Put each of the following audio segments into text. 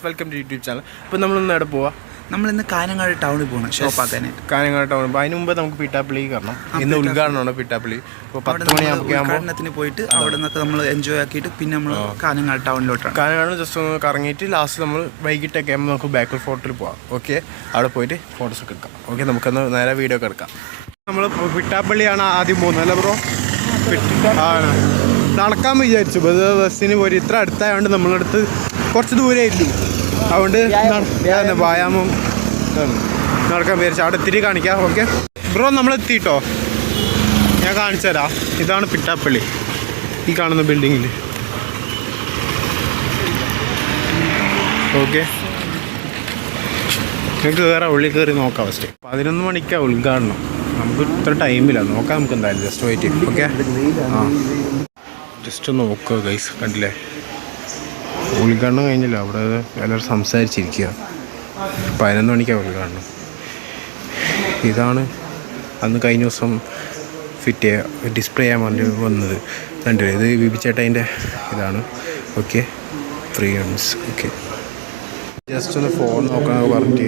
Welcome to YouTube channel. ഇപ്പോൾ നമ്മളിന്ന് എവിടെ പോവാം? നമ്മളിന്ന് കാഞ്ഞങ്ങാട് ടൗണിൽ പോകണം ഷോപ്പാക്കാൻ. കാഞ്ഞങ്ങാട് ടൗണിൽ പോകുമ്പോൾ അതിന് മുമ്പ് നമുക്ക് പിട്ടാപ്പള്ളി കയറണം. ഇന്ന് ഉദ്ഘാടനമാണ് പിട്ടാപ്പള്ളി. ഇപ്പോൾ 10 മണിയാകുമ്പോൾ ഉദ്ഘാടനത്തിന് പോയിട്ട് അവിടെ നിന്നൊക്കെ നമ്മൾ എൻജോയ് ആക്കിയിട്ട് പിന്നെ നമ്മൾ കാഞ്ഞങ്ങാട് ടൗണിലോട്ടാണ്. കാഞ്ഞങ്ങാട് ജസ്റ്റ് ഒന്ന് കറങ്ങിയിട്ട് ലാസ്റ്റ് നമ്മൾ വൈകിട്ടൊക്കെ ആകുമ്പോൾ നമുക്ക് ബാക്കൽ ഫോർട്ടിൽ പോവാം. ഓക്കെ, അവിടെ പോയിട്ട് ഫോട്ടോസൊക്കെ എടുക്കാം. ഓക്കെ, നമുക്കൊന്ന് നേരെ വീഡിയോ ഒക്കെ എടുക്കാം. നമ്മൾ പിട്ടാപ്പള്ളിയാണ് ആദ്യം പോകുന്നത് അല്ലേ ബ്രോ? നടക്കാൻ വിചാരിച്ചു, ബസ്സിന് പോയി ഇത്ര അടുത്തായതുകൊണ്ട് നമ്മളടുത്ത് കുറച്ച് ദൂരേ ഇല്ലു, അതുകൊണ്ട് വ്യായാമം നടക്കാൻ വിചാരിച്ചു. അവിടെ എത്തിരി കാണിക്കാം. ഓക്കെ ബ്രോ, നമ്മളെത്തിട്ടോ, ഞാൻ കാണിച്ചു തരാം. ഇതാണ് പിട്ടാപ്പള്ളി, ഈ കാണുന്ന ബിൽഡിങ്ങിൽ. ഓക്കെ, നിങ്ങൾക്ക് കയറാം, ഉള്ളിൽ കയറി നോക്കാം. ഫസ്റ്റ് 11 മണിക്കാണ് ഉദ്ഘാടനം. നമുക്ക് ഇത്ര ടൈമില്ല, നോക്കാം നമുക്ക് എന്തായാലും. ജസ്റ്റ് വെയിറ്റ് ചെയ്യും. ഓക്കെ, ആ ജസ്റ്റ് നോക്കുക ഗൈസ്, കണ്ടില്ലേ? ഉദ്ഘാടനം കഴിഞ്ഞില്ല, അവിടെ എല്ലാവരും സംസാരിച്ചിരിക്കുക. 11 മണിക്കാണ് ഉദ്ഘാടനം. ഇതാണ് അന്ന് കഴിഞ്ഞ ദിവസം ഡിസ്പ്ലേ ചെയ്യാൻ വേണ്ടി വന്നത്. കണ്ടില്ലേ? ഇത് വിപിച്ചേട്ടൻ്റെ ഇതാണ്. Okay, 3 ounce. ഓക്കെ, ജസ്റ്റ് ഒന്ന് ഫോൺ നോക്കാൻ പറഞ്ഞിട്ട്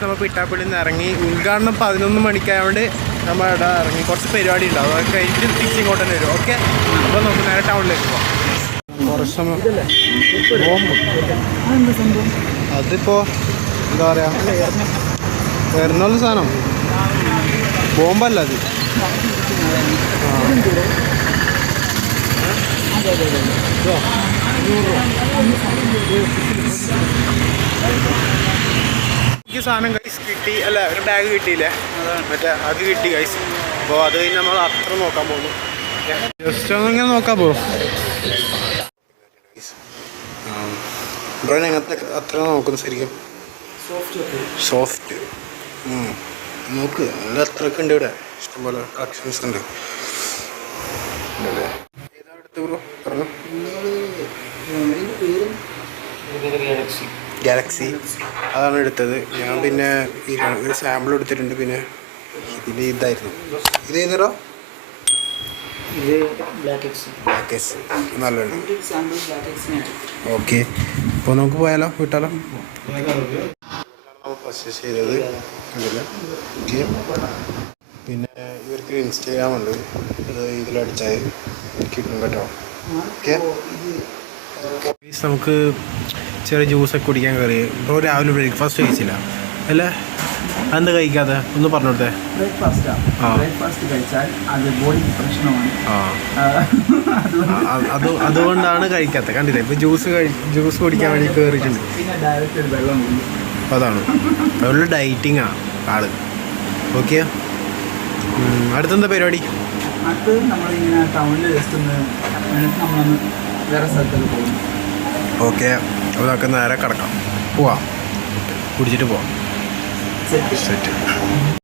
നമ്മൾ പിട്ടാപ്പള്ളിയിൽ നിന്ന് ഇറങ്ങി. ഉദ്ഘാടനം 11 മണിക്കായതുകൊണ്ട് നമ്മൾ ഇവിടെ ഇറങ്ങി. കുറച്ച് പരിപാടി ഉണ്ടാവും, അതൊക്കെ കഴിഞ്ഞിട്ട് തിരിച്ചിങ്ങോട്ട് തന്നെ വരും. ഓക്കെ, അപ്പോൾ നമുക്ക് നേരെ ടൗണിലേക്ക് പോകാം. കുറച്ച് സമയം അതിപ്പോൾ എന്താ പറയുക, വരുന്നുള്ള സാധനം ബോംബല്ല അത്. എനിക്ക് സാധനം ഗൈസ് കിട്ടി, അല്ല ഒരു ബാഗ് കിട്ടിയില്ലേ, മറ്റേ അത് കിട്ടി ഗൈസ്. അപ്പോൾ അത് കഴിഞ്ഞ് നമ്മൾ അത്ര നോക്കാൻ പോകുന്നു. ജസ്റ്റ് ഒന്നിങ്ങനെ നോക്കാൻ പോകും. ബ്രോ എങ്ങനത്തെ അത്ര നോക്കുന്നു ശരിക്കും? സോഫ്റ്റ് നോക്ക്, നല്ല അത്രയൊക്കെ ഉണ്ട് ഇവിടെ, ഇഷ്ടംപോലെ കളക്ഷൻസ് ഉണ്ട്. ഏതാ എടുത്ത് ബ്രോ പറഞ്ഞു? ഗാലക്സി അതാണ് എടുത്തത്. ഞാൻ പിന്നെ ഒരു സാമ്പിൾ എടുത്തിട്ടുണ്ട്. പിന്നെ ഇതിൻ്റെ ഇതായിരുന്നു, ഇത് ഏതോ ബ്ലാക്ക് എക്സ് നല്ലുണ്ട്. ഓക്കെ, ഇപ്പോൾ നമുക്ക് പോയാലോ, വിട്ടാലോ? പർച്ചേസ് ചെയ്തത് കണ്ടില്ല. പിന്നെ ഇവർക്ക് ഇൻസ്റ്റാഗ്രാം ഉണ്ട്, അത് ഇതിലടിച്ചാൽ കിട്ടും കേട്ടോ. ഓക്കെ, നമുക്ക് ചെറിയ ജ്യൂസൊക്കെ കുടിക്കാൻ കയറി. ഇപ്പോൾ രാവിലെ ബ്രേക്ക്ഫാസ്റ്റ് കഴിച്ചില്ല അല്ലേ? അതെന്താ കഴിക്കാതെ ഒന്ന് പറഞ്ഞു കൊടുത്തേ. അതുകൊണ്ടാണ് കഴിക്കാത്തത്. കണ്ടില്ലേ? ഇപ്പോൾ ജ്യൂസ് കുടിക്കാൻ വേണ്ടി കയറിയിട്ടുണ്ട്. അതാണ് അതുള്ള ഡയറ്റിങ്ങാണ് ആള്. ഓക്കെ, അടുത്തെന്താ പരിപാടി? അത് നമ്മളിങ്ങനെ ടൗണിൽ ജസ്റ്റ് ഒന്ന് നമ്മളൊന്ന് വേറെ സ്ഥലത്തൊക്കെ പോകും. ഓക്കെ, അപ്പോൾ നമുക്ക് നേരെ കിടക്കാം, പോവാം, കുടിച്ചിട്ട് പോവാം. സെറ്റ്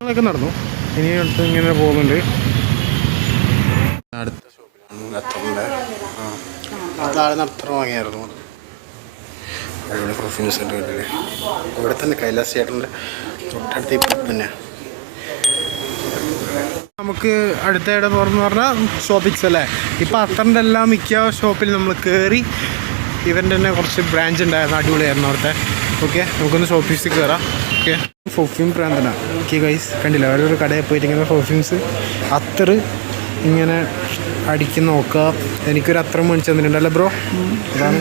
അതൊക്കെ നടന്നു. ഇനി അടുത്ത് ഇങ്ങനെ പോകുന്നുണ്ട്. അടുത്ത ഷോപ്പിലാണ് അത്രയുടെ നാളെ അത്ര വാങ്ങിയായിരുന്നു. ഇവിടെ പെർഫ്യൂംസ് ഉണ്ട് കണ്ടില്ലേ? ഇവിടെ തന്നെ കൈലാസ് ചേട്ടൻ്റെ തൊട്ടടുത്ത് ഇപ്പം തന്നെ. നമുക്ക് അടുത്ത ഇടം തുറന്ന് പറഞ്ഞാൽ ഷോപ്പിക്സ് അല്ലേ? ഇപ്പം അത്രൻ്റെ എല്ലാം മിക്ക ഷോപ്പിൽ നമ്മൾ കയറി. ഇവൻ്റെ തന്നെ കുറച്ച് ബ്രാഞ്ച് ഉണ്ടായിരുന്നു, അടിപൊളിയായിരുന്നു അവിടുത്തെ. ഓക്കെ, നമുക്കൊന്ന് ഷോപ്പിക്സിൽ കയറാം. ഓക്കെ, പെർഫ്യൂം പ്രാന്തന. ഓക്കെ ഗൈസ്, കണ്ടില്ല? വേറൊരു കടയിൽ പോയിട്ട് ഇങ്ങനെ പെർഫ്യൂംസ് അത്ര ഇങ്ങനെ അടിക്കുന്ന നോക്കുക. എനിക്കൊരു അത്ര മേടിച്ച് തന്നിട്ടുണ്ടല്ലേ ബ്രോ? അതാണ്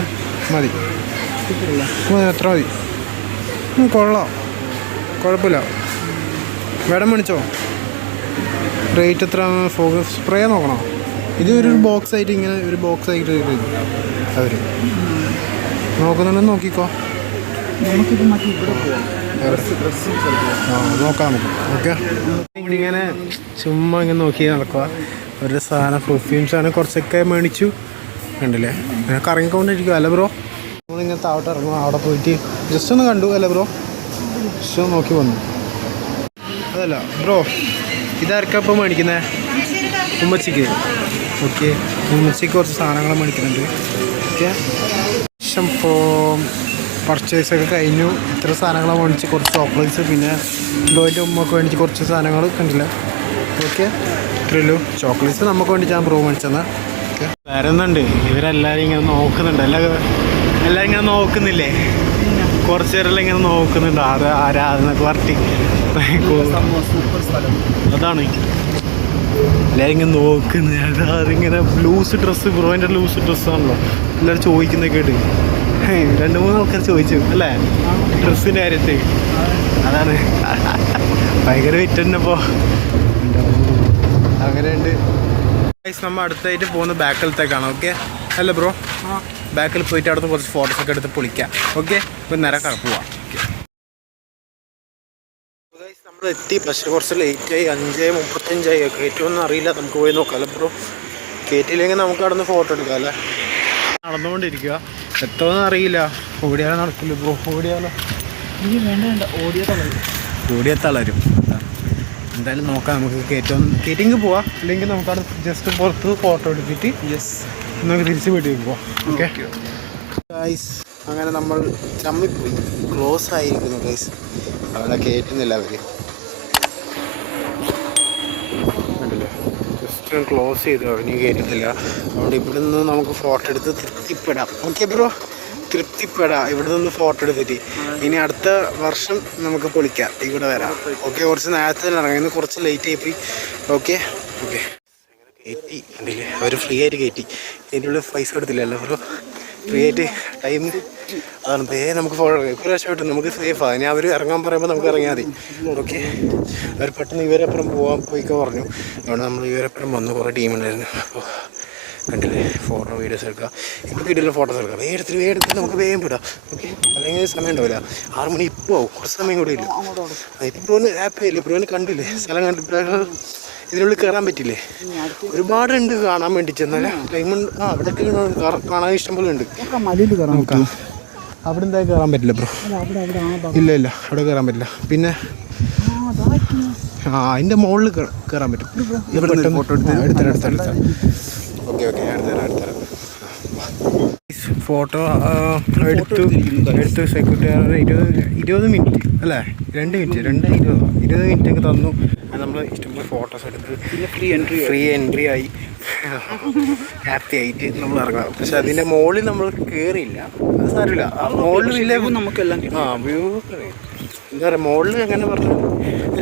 മതി, എത്ര മതി? കൊള്ളാം, കുഴപ്പമില്ല. വേടം മേടിച്ചോ? റേറ്റ് എത്ര? ഫോക്കസ് സ്പ്രേ നോക്കണോ? ഇത് ഒരു ബോക്സ് ആയിട്ട് ഇങ്ങനെ ഒരു ബോക്സ് ആയിട്ട് അവർ നോക്കുന്നുണ്ടെന്ന് നോക്കിക്കോ. നമുക്കിത് മറ്റേ ഇവിടെ പോവാം, നോക്കാം നമുക്ക്. ഓക്കെ, ഇങ്ങനെ ചുമ്മാ ഇങ്ങനെ നോക്കി നടക്കുക. ഒരു സാധനം പെർഫ്യൂംസാണ് കുറച്ചൊക്കെ മേടിച്ചു. കണ്ടില്ലേ? ഞാൻ കറങ്ങിക്കൊണ്ടിരിക്കുക അല്ലേ ബ്രോ? നമ്മളിങ്ങനെ താഴോട്ട് ഇറങ്ങും, അവിടെ പോയിട്ട് ജസ്റ്റ് ഒന്ന് കണ്ടു അല്ലേ ബ്രോ? ജസ്റ്റ് ഒന്ന് നോക്കി വന്നു. അതല്ല ബ്രോ, ഇതാർക്കാ ഇപ്പോൾ മേടിക്കുന്നത്? ഉമ്മച്ചിക്ക്. ഓക്കെ, ഉമ്മച്ചിക്ക് കുറച്ച് സാധനങ്ങൾ മേടിക്കുന്നുണ്ട്. ഓക്കെ, ഷംപോ പർച്ചേസൊക്കെ കഴിഞ്ഞു. ഇത്ര സാധനങ്ങൾ മേടിച്ച് കുറച്ച് ചോക്ലേറ്റ്സ്, പിന്നെ ബ്രോയിൻ്റെ ഉമ്മക്ക് മേടിച്ച് കുറച്ച് സാധനങ്ങൾ കണ്ടില്ല. ഓക്കെ, ഇത്രയുള്ളൂ. ചോക്ലേറ്റ്സ് നമുക്ക് വേണ്ടി ഞാൻ ബ്രോ മേടിച്ചെന്ന്. ഓക്കെ, വരുന്നുണ്ട്. ഇവരെല്ലാവരും ഇങ്ങനെ നോക്കുന്നുണ്ട്. എല്ലാവരും ഇങ്ങനെ നോക്കുന്നില്ലേ? കുറച്ച് നേരം ഇങ്ങനെ നോക്കുന്നുണ്ട്. ആരാന്നൊക്കെ പറഞ്ഞിട്ട്. അതാണ് എല്ലാവരും ഇങ്ങനെ നോക്കുന്നത്. അതിങ്ങനെ ലൂസ് ഡ്രസ്സ്, ബ്രോയിൻ്റെ ലൂസ് ഡ്രസ്സാണല്ലോ എല്ലാവരും ചോദിക്കുന്നൊക്കെ കേട്ട്. 2-3 ആൾക്കാർ ചോദിച്ചു അല്ലേ ഡ്രസ്സിൻ്റെ കാര്യത്തിൽ. അതാണ് ഭയങ്കര വിറ്റ് തന്നെ ഇപ്പോൾ. അങ്ങനെയുണ്ട്. നമ്മൾ അടുത്തായിട്ട് പോകുന്ന ബാക്കിലത്തേക്കാണ്. ഓക്കെ അല്ല ബ്രോ? ബാക്കിൽ പോയിട്ട് അവിടുന്ന് കുറച്ച് ഫോട്ടോസൊക്കെ എടുത്ത് പൊളിക്കാം. ഓക്കെ, ഇപ്പം നേരെ പോവാം. നമ്മൾ എത്തി, പക്ഷേ കുറച്ച് ലേറ്റായി. 5:35 ഒക്കെ. കയറ്റുമെന്ന് അറിയില്ല, നമുക്ക് പോയി നോക്കാമല്ലോ ബ്രോ. കയറ്റിയില്ലെങ്കിൽ നമുക്ക് അവിടെ നിന്ന് ഫോട്ടോ എടുക്കാം അല്ലേ? നടന്നുകൊണ്ടിരിക്കുക, എത്തുമെന്ന് അറിയില്ല. ഓടിയാലോ നടക്കില്ല ബ്രോ? ഓടിയാലോ? ഓടിയാൽ തളരും. എന്തായാലും നോക്കാം, നമുക്ക് കയറ്റിങ് പോവാം. അല്ലെങ്കിൽ നമുക്കവിടെ ജസ്റ്റ് പുറത്ത് ഫോട്ടോ എടുത്തിട്ട് നമുക്ക് തിരിച്ച് വീട്ടിലേക്ക് പോവാം. ഓക്കെ ഗൈസ്, അങ്ങനെ നമ്മൾ ചമ്മിപ്പോയി. ക്ലോസ് ആയിരിക്കുന്നു ഗൈസ്, അവിടെ കയറ്റുന്നില്ല അവർ. കണ്ടില്ലേ, ജസ്റ്റ് ക്ലോസ് ചെയ്തു, അവന് കയറ്റുന്നില്ല. അതുകൊണ്ട് ഇവിടെ നിന്ന് നമുക്ക് ഫോട്ടോ എടുത്ത് തൃപ്തിപ്പെടാം. ഓക്കെ ബ്രോ, തൃപ്തിപ്പെടാം ഇവിടെ നിന്ന് ഫോട്ടോ എടുത്തിട്ട്. ഇനി അടുത്ത വർഷം നമുക്ക് പൊളിക്കാം, ഇവിടെ വരാം. ഓക്കെ, കുറച്ച് നേരത്തെ തന്നെ ഇറങ്ങാം. ഇന്ന് കുറച്ച് ലേറ്റ് ആയിപ്പോയി. ഓക്കെ ഓക്കെ, കയറ്റി കണ്ടില്ലേ, അവർ ഫ്രീ ആയിട്ട് കയറ്റി. ഇതിൻ്റെ ഉള്ളിൽ പൈസ കൊടുത്തില്ലല്ലോ ബ്രോ, ഫ്രീ ആയിട്ട് ടൈം. അതാണ് നമുക്ക് ഫോട്ടോ എടുക്കാം. ഇപ്പോൾ രക്ഷപ്പെട്ടു, നമുക്ക് സേഫാണ്. ഇനി അവർ ഇറങ്ങാൻ പറയുമ്പോൾ നമുക്ക് ഇറങ്ങിയാൽ മതി. ഓക്കെ, അവർ പെട്ടെന്ന് ഇവരപ്പുറം പോയിക്കോ പറഞ്ഞു. അതുകൊണ്ട് നമ്മൾ ഇവരപ്പുറം വന്നു. കുറേ ടീമുണ്ടായിരുന്നു. അപ്പോൾ കണ്ടില്ലേ, ഫോട്ടോ വീഡിയോസ് എടുക്കുക. ഇപ്പോൾ വീഡിയോയിൽ ഫോട്ടോസ് എടുക്കാം. വേഗത്തിൽ നമുക്ക് വേഗം വിടാം. ഓക്കെ, അല്ലെങ്കിൽ സമയം ഉണ്ടാവില്ല. 6 മണി ഇപ്പോൾ ആവും, കുറച്ച് സമയം കൂടെ ഇല്ല. ഇപ്പോൾ ആപ്പേ ഇല്ല, ഇപ്പോൾ കണ്ടില്ലേ സ്ഥലം കണ്ടിട്ട് ഇതിനുള്ളിൽ കയറാൻ പറ്റില്ലേ? ഒരുപാടുണ്ട് കാണാൻ വേണ്ടി. ചെന്നാലേ ടൈമുണ്ട്. അവിടെയൊക്കെ കാണാൻ ഇഷ്ടം പോലെ ഉണ്ട്. നോക്കാം, അവിടെ എന്തായാലും കയറാൻ പറ്റില്ല ബ്രോ. ഇല്ല, അവിടെ കയറാൻ പറ്റില്ല. പിന്നെ അതിൻ്റെ മുകളിൽ കയറാൻ പറ്റും. ഇവിടെ ഫോട്ടോ എടുത്തരാം. ഓക്കെ, അടുത്തരാം. ഫോട്ടോ എടുത്തു. സെക്യൂരിറ്റി 20 മിനിറ്റ് അല്ലേ, 2 മിനിറ്റ് ഒക്കെ തന്നു. നമ്മൾ ഇഷ്ടംപോലെ ഫോട്ടോസ് എടുത്ത് ഫ്രീ എൻട്രി ആയി. ഹാപ്പി ആയിട്ട് നമ്മൾ ഇറങ്ങാം. പക്ഷെ അതിൻ്റെ മുകളിൽ നമ്മൾ കയറിയില്ല, അത് സാരമില്ല. മുകളിൽ നമുക്കെല്ലാം വ്യൂ എന്താ പറയുക, മുകളിൽ അങ്ങനെ പറഞ്ഞു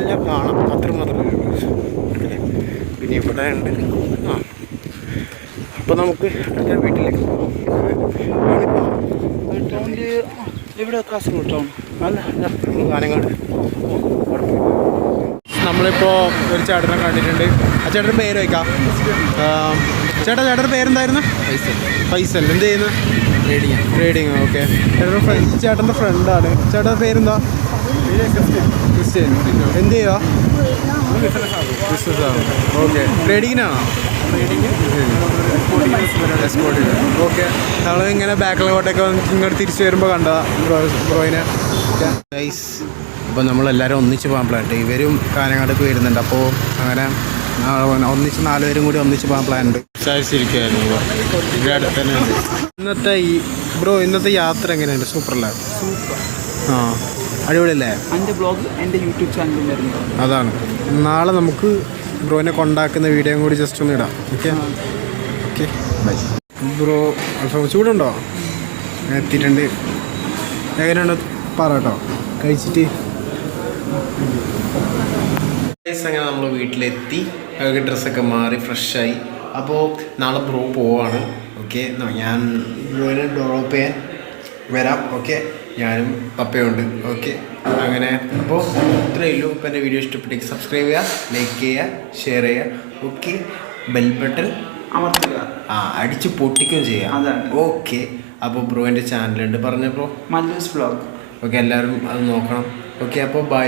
എല്ലാം കാണാം. അത്രമാത്രം. പിന്നെ ഇവിടെ ഉണ്ട്. അപ്പോൾ നമുക്ക് വീട്ടിലേക്ക് പോകാം. ഇവിടെ കാസർഗോഡ് ടൗൺ അല്ല, കാനങ്ങാട്. നമ്മളിപ്പോൾ ഒരു ചേട്ടനെ കണ്ടിട്ടുണ്ട്. ആ ചേട്ടൻ്റെ പേര് വയ്ക്കാം. ചേട്ടൻ്റെ പേരെന്തായിരുന്നു? ഫൈസൽ. എന്ത് ചെയ്യുന്നു? ട്രേഡിങ്. ഓക്കെ, ചേട്ടൻ്റെ ഫ്രണ്ടാണ്. ചേട്ടൻ്റെ പേരെന്താ? ക്രിസ്ത്യൻ. എന്ത് ചെയ്യുക? ബിസിനസ്സാണ്. ഓക്കെ, ട്രേഡിങ്ങിനാണോ? ഓക്കെ, നമ്മളിങ്ങനെ ബാക്കിലോട്ടൊക്കെ ഇങ്ങോട്ട് തിരിച്ചു വരുമ്പോൾ കണ്ടതാ ബ്രോയിനെ. ഗൈസ്, അപ്പോൾ നമ്മളെല്ലാവരും ഒന്നിച്ച് പോകാൻ പ്ലാൻ ഉണ്ട്. ഇവരും കാനങ്ങാടേക്ക് വരുന്നുണ്ട്. അപ്പോൾ അങ്ങനെ ഒന്നിച്ച് 4 പേരും കൂടി ഒന്നിച്ച് പോകാൻ പ്ലാൻ ഉണ്ട്. വിചാരിച്ചിരിക്കുകയായിരുന്നു. ഇവിടെ അടുത്ത് തന്നെ ഉണ്ട്. ഇന്നത്തെ യാത്ര എങ്ങനെയുണ്ട്? സൂപ്പറല്ലേ? അടിപൊളിയല്ലേ? എൻ്റെ ബ്ലോഗ് എൻ്റെ യൂട്യൂബ് ചാനലിലായിരുന്നു. അതാണ്. നാളെ നമുക്ക് ബ്രോനെ കൊണ്ടാക്കുന്ന വീഡിയോയും കൂടി ജസ്റ്റ് ഒന്ന് ഇടാം. Okay bye. ബ്രോ അൽഫാം ചൂടുണ്ടോ? എത്തിയിട്ടുണ്ട്. എങ്ങനെയുണ്ട് പറ കേട്ടോ, കഴിച്ചിട്ട്. അങ്ങനെ നമ്മൾ വീട്ടിലെത്തി. അതൊക്കെ ഡ്രസ്സൊക്കെ മാറി ഫ്രഷായി. അപ്പോൾ നാളെ ബ്രോ പോവാണ്. ഓക്കെ, ഞാൻ ബ്രോനെ ഡ്രോപ്പ് ചെയ്യാൻ വരാം. ഓക്കെ, ഞാനും പപ്പയുണ്ട്. ഓക്കെ, അങ്ങനെ അപ്പോൾ ഇത്രയേ ഉള്ളൂ. ഇപ്പോൾ എൻ്റെ വീഡിയോ ഇഷ്ടപ്പെട്ടെങ്കിൽ സബ്സ്ക്രൈബ് ചെയ്യുക, ലൈക്ക് ചെയ്യുക, ഷെയർ ചെയ്യുക. ഓക്കെ, ബെൽ ബട്ടൺ അമർത്തുക, അടിച്ച് പൊട്ടിക്കുകയും ചെയ്യാം. ഓക്കെ, അപ്പോൾ ബ്രോൻ്റെ ചാനലുണ്ട്, പറഞ്ഞ ബ്രോ മല്ലൂസ് വ്ളോഗ്. ഓക്കെ, എല്ലാവരും അത് നോക്കണം. ഓക്കെ, അപ്പോൾ ബൈ.